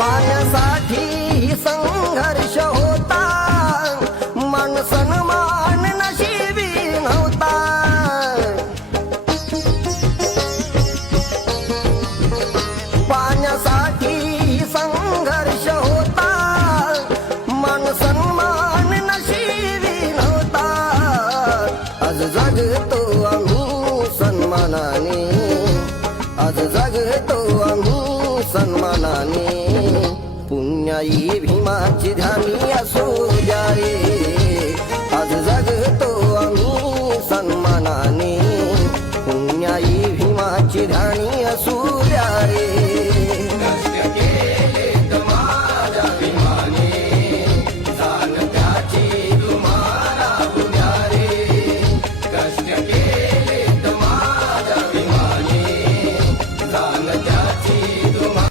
पाण्यासाठी संघर्ष होता, मान सन्मान नशिबी नव्हता. पाण्यासाठी संघर्ष होता, मान सन्मान नशिबी नव्हता. आज जगतो आम्ही सन्मानाने, आज जगतो आम्ही सन्मानाने. पुण्याई भीमाची ध्यानी असो,